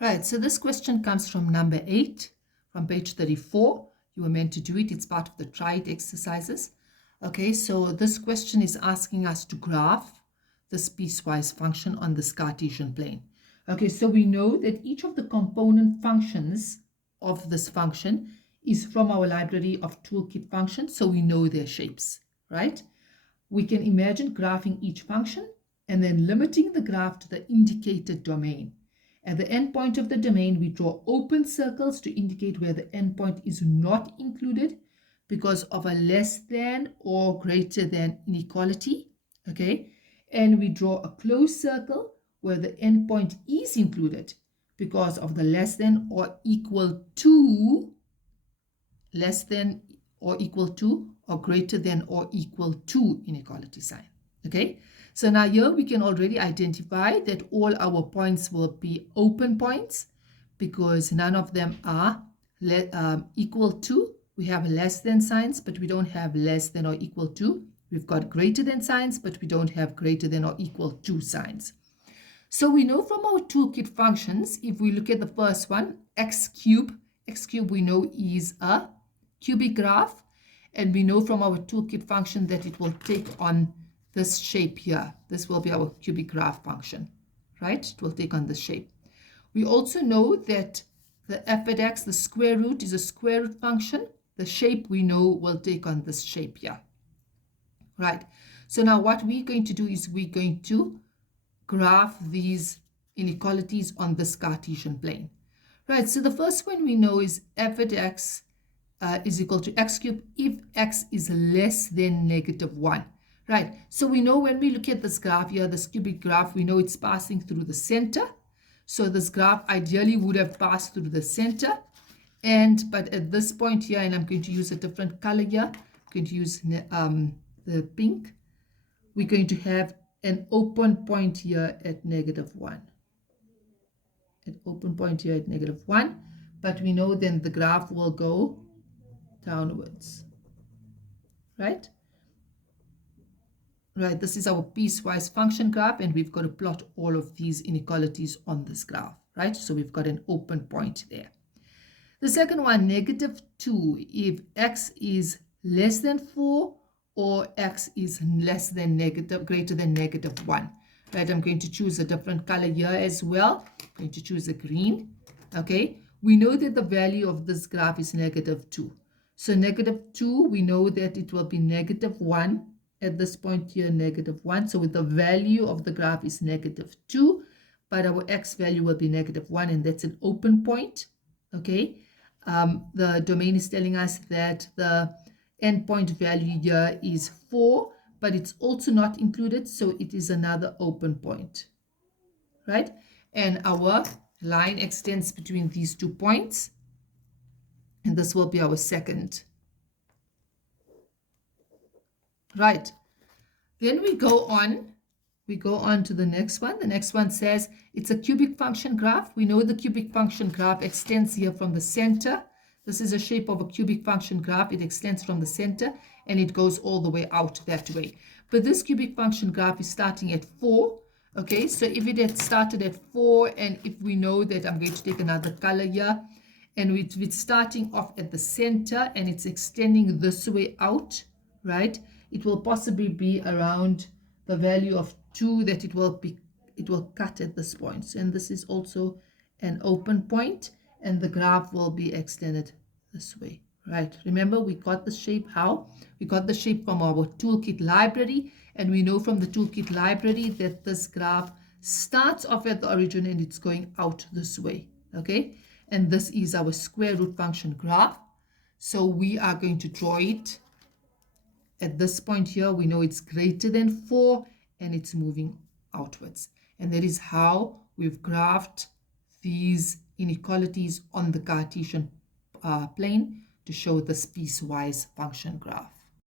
Right, so this question comes from number 8 from page 34. You were meant to do it. It's part of the try it exercises. Okay, so this question is asking us to graph this piecewise function on this Cartesian plane. Okay, so we know that each of the component functions of this function is from our library of toolkit functions, so we know their shapes, right? We can imagine graphing each function and then limiting the graph to the indicated domain. At the endpoint of the domain, we draw open circles to indicate where the endpoint is not included because of a less than or greater than inequality, okay? And we draw a closed circle where the endpoint is included because of the less than or equal to, less than or equal to, or greater than or equal to inequality sign, okay? So now here we can already identify that all our points will be open points because none of them are equal to. We have less than signs, but we don't have less than or equal to. We've got greater than signs, but we don't have greater than or equal to signs. So we know from our toolkit functions, if we look at the first one, x cube we know is a cubic graph, and we know from our toolkit function that it will take on this shape here. This will be our cubic graph function, right? It will take on this shape. We also know that the f at x, the square root, is a square root function. The shape we know will take on this shape here, right? So now what we're going to do is we're going to graph these inequalities on this Cartesian plane, right? So the first one we know is f at x is equal to x cubed if x is less than -1. Right, so we know when we look at this graph here, this cubic graph, we know it's passing through the center. So this graph ideally would have passed through the center. But at this point here, and I'm going to use a different color here, I'm going to use the pink. We're going to have an open point here at -1. An open point here at -1. But we know then the graph will go downwards, right? Right, this is our piecewise function graph, and we've got to plot all of these inequalities on this graph, right? So we've got an open point there. The second one, -2, if x is less than 4 or x is greater than -1. Right, I'm going to choose a different color here as well. I'm going to choose a green, okay? We know that the value of this graph is -2. So -2, we know that it will be -1. At this point here, -1. So with the value of the graph is -2, but our x value will be -1, and that's an open point, okay? The domain is telling us that the endpoint value here is 4, but it's also not included, so it is another open point, right? And our line extends between these 2 points, and this will be our second. Right, then we go on to the next one. The next one says it's a cubic function graph. We know the cubic function graph extends here from the center. This is a shape of a cubic function graph. It extends from the center and it goes all the way out that way. But this cubic function graph is starting at 4. Okay, so if it had started at 4, and if we know that, I'm going to take another color here, and it's starting off at the center and it's extending this way out, right? It will possibly be around the value of 2 that it will cut at this point. So, and this is also an open point, and the graph will be extended this way, right? Remember, we got the shape how? We got the shape from our toolkit library, and we know from the toolkit library that this graph starts off at the origin and it's going out this way, okay? And this is our square root function graph. So we are going to draw it. At this point here, we know it's greater than 4 and it's moving outwards. And that is how we've graphed these inequalities on the Cartesian plane to show this piecewise function graph.